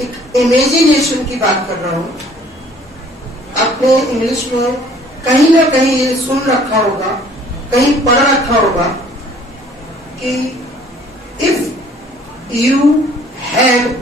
एक इमेजिनेशन की बात कर रहा हूं। आपने इंग्लिश में कहीं ना कहीं ये सुन रखा होगा, कहीं पढ़ रखा होगा कि if you had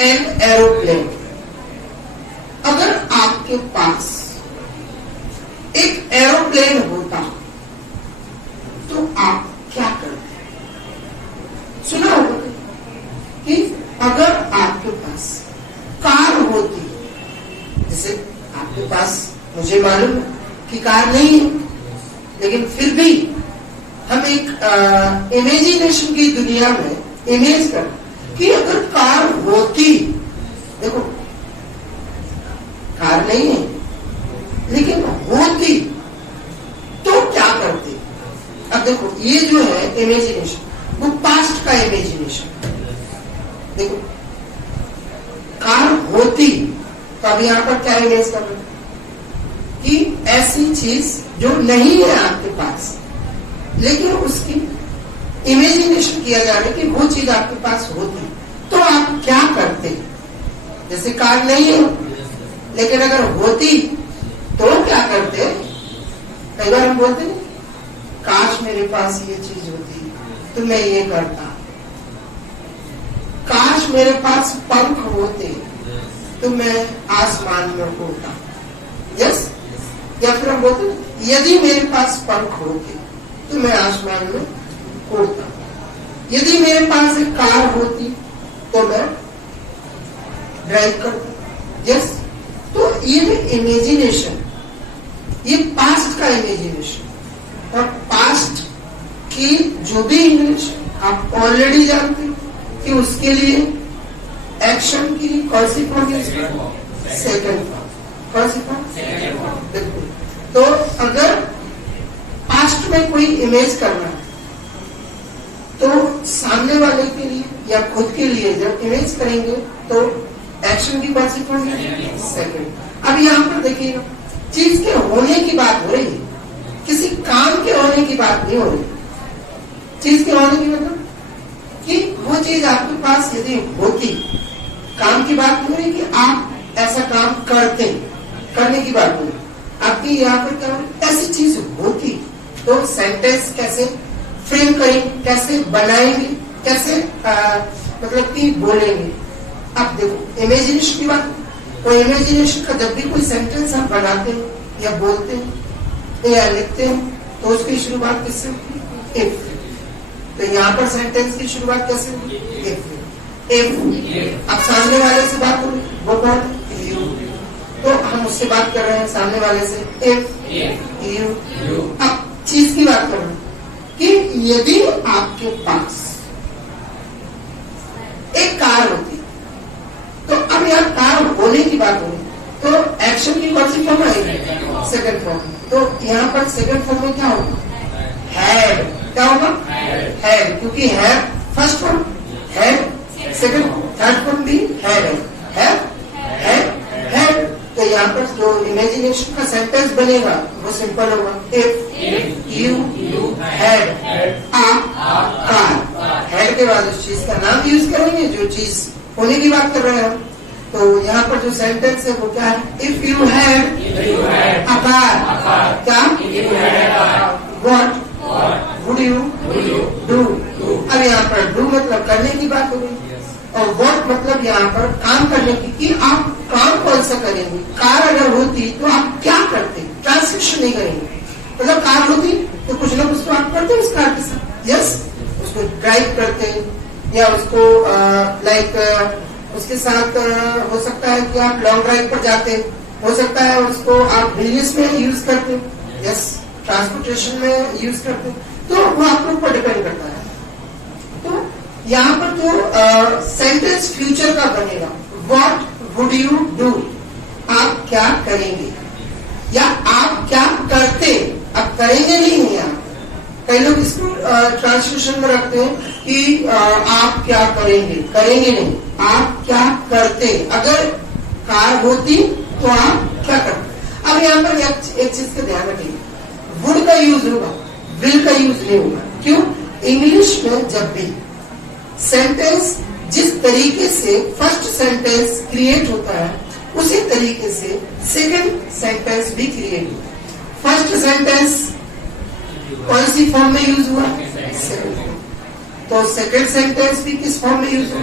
an aeroplane, अगर आपके पास एक एरोप्लेन होता तो आप क्या करते? सुना होगा कि अगर आपके पास कार होती, जैसे आपके पास, मुझे मालूम है कि कार नहीं है, लेकिन फिर भी हम एक इमेजिनेशन की दुनिया में इमेज कर कि अगर कार होती, देखो कार नहीं है लेकिन होती तो क्या करते? अब देखो ये जो है इमेजिनेशन, वो पास्ट का इमेजिनेशन। देखो कार होती तो अब यहाँ पर क्या इमेज कर रहे हैं कि ऐसी चीज जो नहीं है आपके पास, लेकिन उसकी इमेजिनेशन किया जा रहा है कि वो चीज आपके पास होती तो आप क्या करते? जैसे कार नहीं है लेकिन अगर होती तो क्या करते? कई बार हम बोलते हैं काश मेरे पास ये चीज होती तो मैं ये करता, काश मेरे पास पंख होते तो मैं आसमान में उड़ता। यस, या फिर हम बोलते हैं यदि मेरे पास पंख होते तो मैं आसमान में उड़ता, यदि मेरे पास एक कार होती तो मैं ड्राइव करता। यस, तो ये इमेजिनेशन, ये पास्ट का इमेजिनेशन, और पास्ट की जो भी इंग्लिश आप ऑलरेडी जानते हैं कि उसके लिए एक्शन की कौन सी फॉर्म है? Second form. कौन सी फॉर्म? बिल्कुल। तो अगर पास्ट में कोई इमेज करना है तो सामने वाले के लिए या खुद के लिए जब इमेज करेंगे तो एक्शन की कौन सी फॉर्म है? सेकंड। अब यहाँ पर देखिएगा, चीज के होने की बात हो रही है, किसी काम के होने की बात नहीं हो रही। चीज के होने की मतलब कि वो चीज आपके पास यदि होती, काम की बात नहीं हो रही कि आप ऐसा काम करते, करने की बात हो रही। आपकी यहाँ पर क्या हो, ऐसी चीज होती तो सेंटेंस कैसे फ्रेम करेंगे, कैसे बनाएंगे, कैसे मतलब कि बोलेंगे। अब देखो इमेजिनेशन की बात, तो इमेजिनेशन का जब भी कोई सेंटेंस हम बनाते हैं या बोलते हैं या लिखते हैं तो उसकी शुरुआत किससे होती है? इफ। तो यहाँ पर सेंटेंस की शुरुआत कैसे होगी? इफ। इफ। अब सामने वाले से बात हो रही, वो कौन? यू। तो हम उससे बात कर रहे हैं सामने वाले से, इफ यू। अब चीज की बात कर रहे हैं कि यदि आपके पास एक कार होती, तो अब यहाँ कार होने की बात हो रही, तो एक्शन की कौन सी फॉर्म आएगी? Second form. तो यहाँ पर सेकंड फॉर्म में क्या होगा? हैड। क्या होगा? हैड, क्योंकि had first form, had second form, third form भी हैड है। हैड। तो यहाँ पर जो इमेजिनेशन का सेंटेंस बनेगा वो सिंपल होगा, if you had a car. Had के बाद उस चीज का नाम यूज करेंगे जो चीज होने की बात कर रहे हैं। तो यहाँ पर जो सेंटेंस है वो क्या है? If you had a car, क्या? What would you do? अब यहाँ पर डू मतलब करने की बात हो गई, और व्हाट मतलब यहाँ पर काम करने की, कि आप काम कौन सा करेंगे। कार अगर होती तो आप क्या करते? ट्रांसलेशन नहीं करेंगे, मतलब कार होती तो कुछ लोग उसको आप करते उस कार के साथ। यस, उसको ड्राइव करते या उसको उसके साथ हो सकता है कि आप लॉन्ग ड्राइव पर जाते, हो सकता है उसको आप बिजनेस में यूज करते, यस, ट्रांसपोर्टेशन में यूज करते, तो वो आप लोग पर डिपेंड करता है। तो यहाँ पर जो सेंटेंस फ्यूचर का बनेगा, व्हाट वुड यू डू? आप क्या करेंगे या आप क्या करते। अब करेंगे नहीं है यहाँ, कई लोग इसको ट्रांसलेशन में रखते हैं कि आप क्या करेंगे, करेंगे नहीं, आप क्या करते। अगर कार होती तो आप क्या करते। अब यहाँ पर एक चीज का ध्यान रखिए, वुड का यूज होगा, विल का यूज नहीं होगा। क्यों? इंग्लिश में जब भी सेंटेंस जिस तरीके से फर्स्ट सेंटेंस क्रिएट होता है, उसी तरीके से सेकंड सेंटेंस भी क्रिएट होता है। फर्स्ट सेंटेंस कौन सी फॉर्म में यूज हुआ? Second form. तो सेकंड सेंटेंस भी किस फॉर्म में यूज हुआ?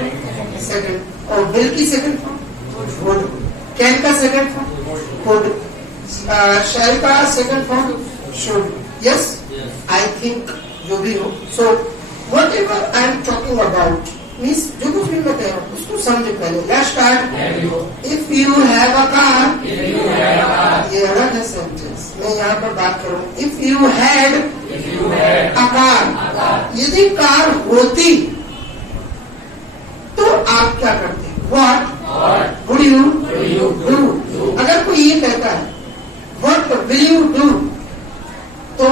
सेकंड। और विल की सेकंड फॉर्म वुड, कैन का सेकंड फॉर्म वुड, शैल का second form should. Yes, I think जो भी हो। So what ever I am talking about means जो कुछ भी मैं कह रहा हूँ उसको समझे पहले। Let's start. If you have a car, ये अलग है सेंटेंस, मैं यहाँ पर बात करूँ। If you had a car, यदि कार होती तो आप क्या करते? What would you do? अगर कोई ये कहता है व्हाट विल यू डू, तो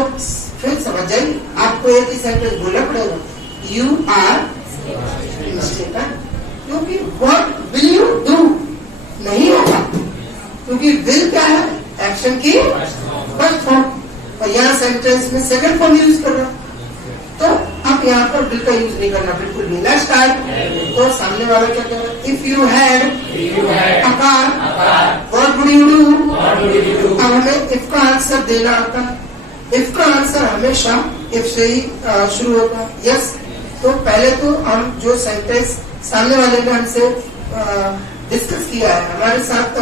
फिर समझ जाइए आपको एक ही सेंटेंस बोलना पड़ेगा, यू आर मिस्टेकन, क्योंकि व्हाट विल यू डू नहीं होगा, क्योंकि विल क्या है? एक्शन की फर्स्ट फॉर्म, और यहाँ सेंटेंस में सेकंड फॉर्म यूज कर रहा, तो अब यहाँ पर विल का यूज नहीं करना बिल्कुल भी। Let's start. तो सामने वाला क्या कह रहा है? If you had a car what would you do? अब हमें इफ का आंसर देना आता है। इफ का आंसर हमेशा इफ से ही शुरू होता है। यस, तो पहले तो हम जो सेंटेंस सामने वाले ने हमसे डिस्कस किया है, हमारे साथ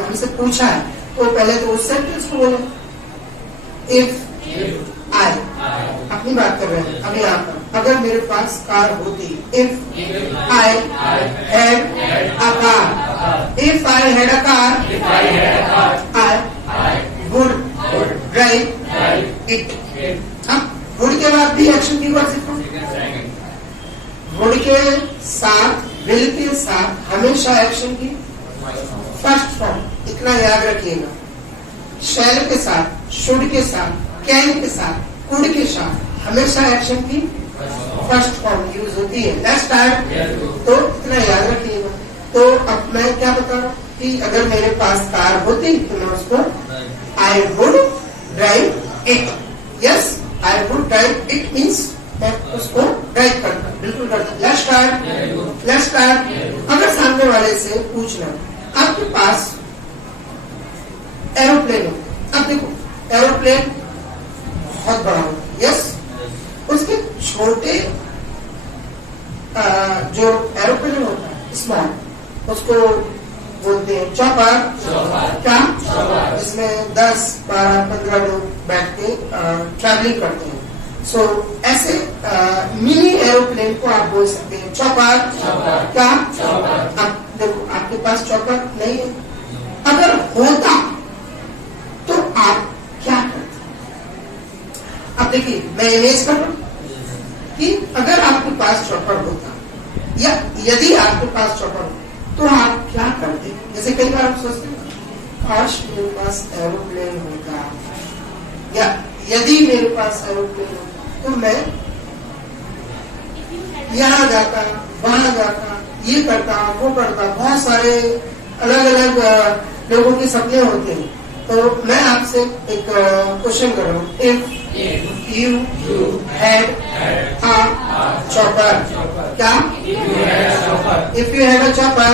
हमसे पूछा है, तो पहले तो उस सेंटेंस को बोले। इफ आई, अपनी बात कर रहे हैं अभी यहाँ पर, अगर मेरे पास कार होती, if I had a car, if I had a car I would drive it. अब वुड के बाद भी एक्शन की बात सीखो। वुड के साथ, विल के साथ हमेशा एक्शन की फर्स्ट फॉर्म, इतना याद रखिएगा। शैल के साथ, शुड के साथ, कैन के साथ, कुड के साथ हमेशा एक्शन की फर्स्ट फॉर्म यूज होती है। Let's start. तो इतना याद रखिएगा। तो अब मैं क्या बता रहा हूँ कि अगर मेरे पास कार होती तो मैं उसको I would drive it. Yes, I would drive it means मैं उसको ड्राइव करता, बिल्कुल करता। Let's start. Let's start. अगर सामने वाले से पूछना आपके पास एरोप्लेन हो, अब देखो एरोप्लेन बहुत बड़ा हो, यस, उसके छोटे जो एरोप्लेन होता है स्मॉल, उसको बोलते हैं चॉपर। क्या? इसमें 10, 12, 15 लोग बैठ के ट्रैवलिंग करते हैं। सो ऐसे मिनी एरोप्लेन को आप बोल सकते हैं चॉपर। क्या? अब देखो आपके पास चॉपर नहीं है, अगर होता तो आप क्या करते? अब देखिए मैं इमेज कर रहा हूं कि अगर आपके पास चॉपर होता या यदि आपके पास चॉपर हो तो आप क्या करते? जैसे कई बार आप सोचते हैं काश मेरे पास एरोप्लेन होता, या यदि मेरे पास एरोप्लेन होता तो मैं यहाँ जाता, वहां जाता, ये करता, वो करता। बहुत सारे अलग अलग लोगों के सपने होते हैं। तो मैं आपसे एक क्वेश्चन कर रहा हूँ। If you had a chopper, क्या? If you had a chopper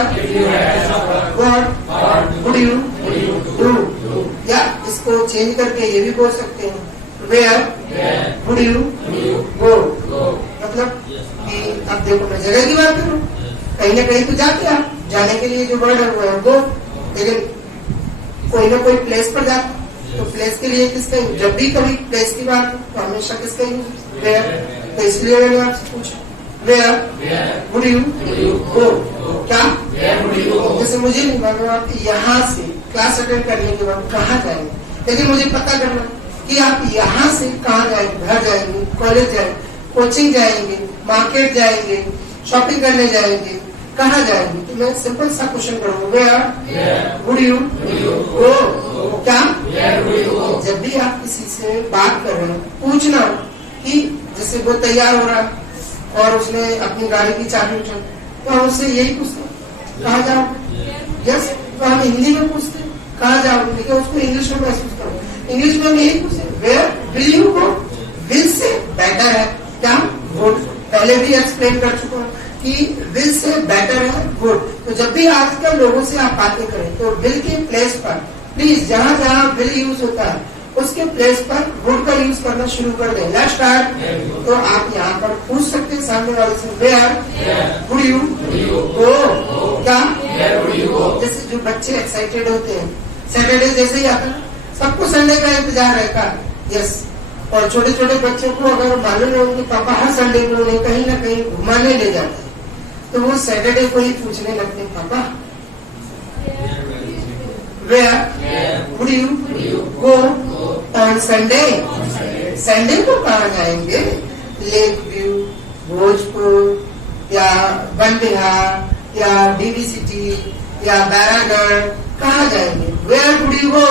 what would you do? या इसको चेंज करके ये भी बोल सकते हैं वेयर वुड यू गो। मतलब कि अब देखो मैं जगह की बात करूँ, कहीं ना कहीं तो जाते आप, जाने के लिए जो वर्ड है वो है गो, लेकिन कोई ना कोई प्लेस पर जाता, तो प्लेस के लिए किसका यूज? जब भी कभी प्लेस की बात तो हमेशा किसका यूज? वेयर। तो इसलिए मैंने आपसे पूछा वेयर वुड यू गो। क्या? जैसे मुझे नहीं मालूम आप यहाँ से क्लास अटेंड करने के बाद कहाँ जाएंगे, लेकिन मुझे पता करना कि आप यहाँ से कहाँ जाएंगे। घर जाएंगे, कॉलेज जाएंगे, कोचिंग जाएंगे, मार्केट जाएंगे, शॉपिंग करने जाएंगे, कहाँ जाएंगे? तो मैं सिंपल सा क्वेश्चन करूंगा वेयर वुड यू गो। क्या? जब भी आप किसी से बात कर रहे हो पूछना कि जैसे वो तैयार हो रहा है और उसने अपनी गाड़ी की चाबी उठा, तो हम उससे यही पूछते हैं कहाँ जाओ। यस, तो हम हिंदी में पूछते हैं कहाँ जाओ, लेकिन उसको इंग्लिश में महसूस करो। इंग्लिश में हम यही पूछते where will you go. Will से बेटर है क्या? वुड। पहले भी एक्सप्लेन कर चुका हूँ कि विल से बेटर है गुड। तो जब भी आजकल लोगों से आप बातें करें तो विल के प्लेस पर प्लीज जहां जहां विल यूज होता है उसके प्लेस पर गुड का यूज करना शुरू कर दें। Let's start. तो आप यहाँ पर पूछ सकते हैं सामने वाले से वेयर वुड यू गो, क्या जैसे जो बच्चे एक्साइटेड होते हैं सैटरडे जैसे ही आता है सबको संडे का इंतजार रहता है। यस, और छोटे छोटे बच्चों को अगर मालूम हो कि पापा हर संडे को उन्हें कहीं ना कहीं घुमाने ले जाते हैं तो वो सैटरडे को ही पूछने लगते हैं पापा where would you go on Sunday. Sunday को कहाँ जाएंगे? लेक व्यू, भोजपुर या वन विहार या डीवी सिटी या बैरागढ़, कहाँ जाएंगे? वेयर वुड यू गो,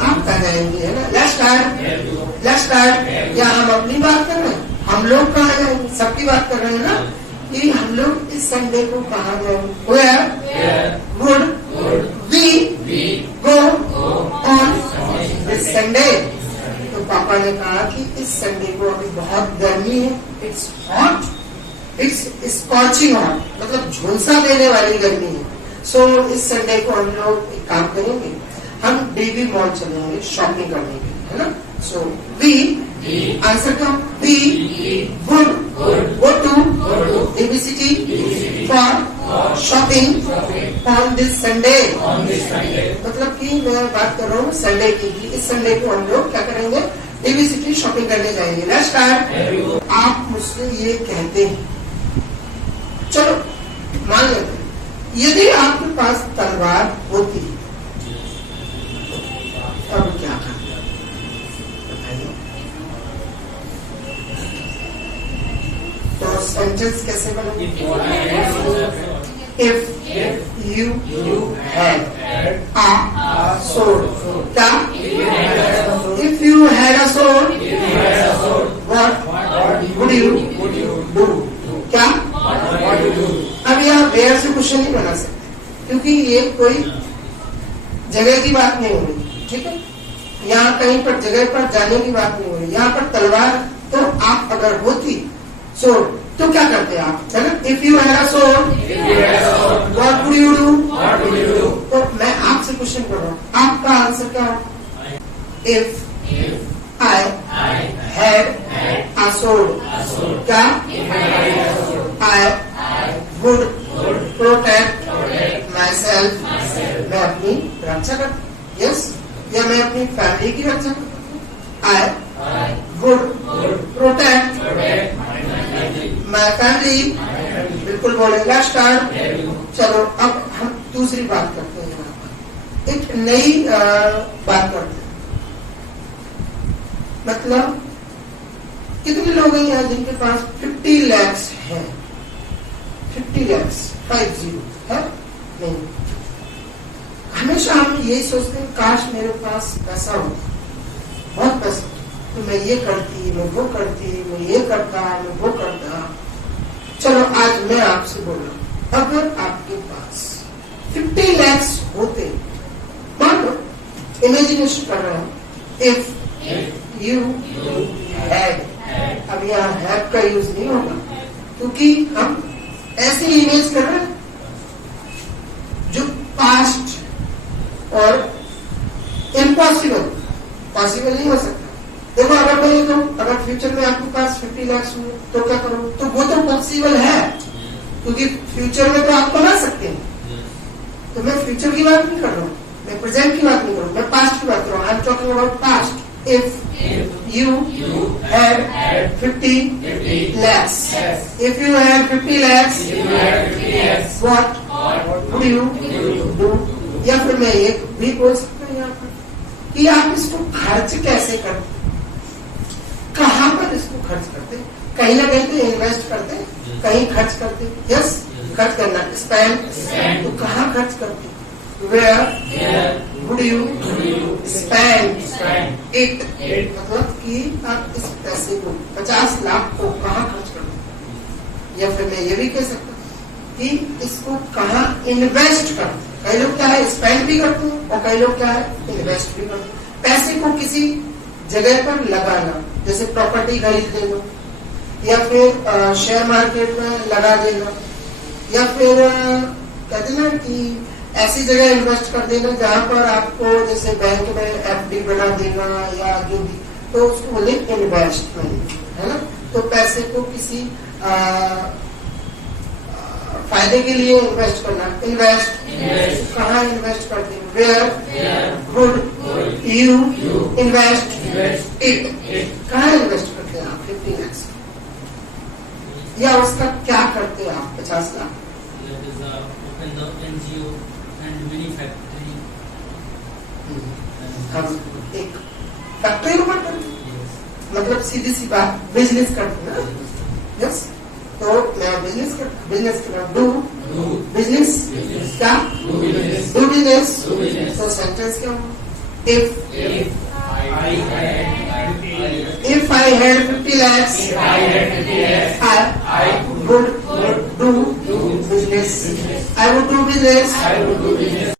आप कहाँ जाएंगे, है ना। Let's start. या हम अपनी बात कर रहे हैं, हम लोग कहाँ जाएंगे? सबकी बात कर रहे हैं ना कि हम लोग इस संडे को कहाँ जाएंगे? Where would we go on this Sunday. तो पापा ने कहा कि इस संडे को अभी बहुत गर्मी है, it's hot, it's scorching hot, मतलब झुलसा देने वाली गर्मी है। सो इस संडे को हम लोग एक काम करेंगे, हम डीवी मॉल चलेंगे शॉपिंग करने के लिए, है ना। सो वी आंसर का we would go to DB City for shopping on this Sunday. मतलब कि मैं बात कर रहा हूँ संडे की, इस संडे को हम लोग क्या करेंगे? डीवी सिटी शॉपिंग करने जाएंगे। Let's start. आप मुझसे ये कहते हैं, चलो मान लेते हैं यदि आपके पास तलवार होती तब क्या करते बताइए। तो सेंटेंस कैसे बनेगा? If you had a sword, क्या? If you had a sword what would you do, क्या? अब यहाँ वेयर से क्वेश्चन नहीं बना सकते क्योंकि ये कोई जगह की बात नहीं हो रही, ठीक है। यहाँ कहीं पर जगह पर जाने की बात नहीं हो रही, यहाँ पर तलवार। तो आप अगर होती सोर्ड तो क्या करते आप, है ना। If you had a sword what would you do. तो मैं आपसे क्वेश्चन कर रहा हूँ, आपका आंसर क्या हो? If I had a sword, क्या? I would protect myself, मैं अपनी रक्षा करता, यस, या मैं अपनी फैमिली की रक्षा करता। आई वुड प्रोटेक्ट माई फैमिली, बिल्कुल बोलेगा। स्टार्ट। चलो अब हम दूसरी बात करते हैं, यहाँ पर एक नई बात करते हैं। मतलब कितने लोग हैं यहाँ जिनके पास 50 लाख है? 50 लाख 50 है नहीं। हमेशा हम यही सोचते हैं काश मेरे पास पैसा होता, बहुत पैसा, तो मैं ये करती, मैं वो करती, मैं ये करता, मैं वो करता। चलो आज मैं आपसे बोल रहा हूँ, अगर आपके पास 50 लाख होते, मान लो इमेजिनेशन कर रहा हूँ, इफ यू हैड, अब यहाँ हैव का यूज नहीं होगा क्योंकि हम ऐसे इमेज कर रहे हैं जो पास्ट और इम्पॉसिबल, पॉसिबल नहीं हो सकता। देखो अगर मैं ये कहूँ अगर फ्यूचर में आपके पास 50 लाख हुए तो क्या करो, तो वो तो पॉसिबल है क्योंकि फ्यूचर में तो आप बना सकते हैं। तो मैं फ्यूचर की बात नहीं कर रहा हूँ, मैं प्रेजेंट की बात नहीं कर रहा हूँ, मैं पास्ट की बात कर रहा हूँ। I am talking about past. If you had 50 lakhs, if you had 50 lakhs, what would you do? या फिर मैं ये भी बोल सकता हूँ यहाँ पर कि आप इसको खर्च कैसे करते, कहाँ पर इसको खर्च करते? कहीं ना कहीं तो इन्वेस्ट करते, कहीं खर्च करते। यस, खर्च करना, स्पेंड। तो कहाँ खर्च करते? Where would you spend it? मतलब कि आप इस पैसे को 50 लाख को कहाँ खर्च करते? या फिर मैं ये भी कह सकता हूँ कि इसको कहाँ इन्वेस्ट करते? कई लोग क्या है स्पेंड भी करते हैं और कई लोग क्या है इन्वेस्ट भी करते हैं। पैसे को किसी जगह पर लगाना, जैसे प्रॉपर्टी खरीद ले लो या फिर शेयर मार्केट में लगा देना, या फिर कहते ना कि ऐसी जगह इन्वेस्ट कर देना जहां पर आपको जैसे बैंक में एफडी बना देना या जो भी, तो उसको बोले इन्वेस्टमेंट, है ना। तो पैसे को किसी फायदे के लिए इन्वेस्ट करना, इन्वेस्ट कहाँ इन्वेस्ट करते हैं, where would you invest it, कहाँ इन्वेस्ट करते हैं आप 50 lakhs, या उसका क्या करते हैं आप 50 lakh? Open the NGO and mini factory. हम एक फैक्ट्री ओपन करते हैं, मतलब सीधी सी बात बिजनेस करते हैं ना। यस, तो मैं बिजनेस करता हूँ, डू बिजनेस, क्या डू बिजनेस, तो सेंटेंस क्या होगा, if I had 50 lakhs I would do business, I would do business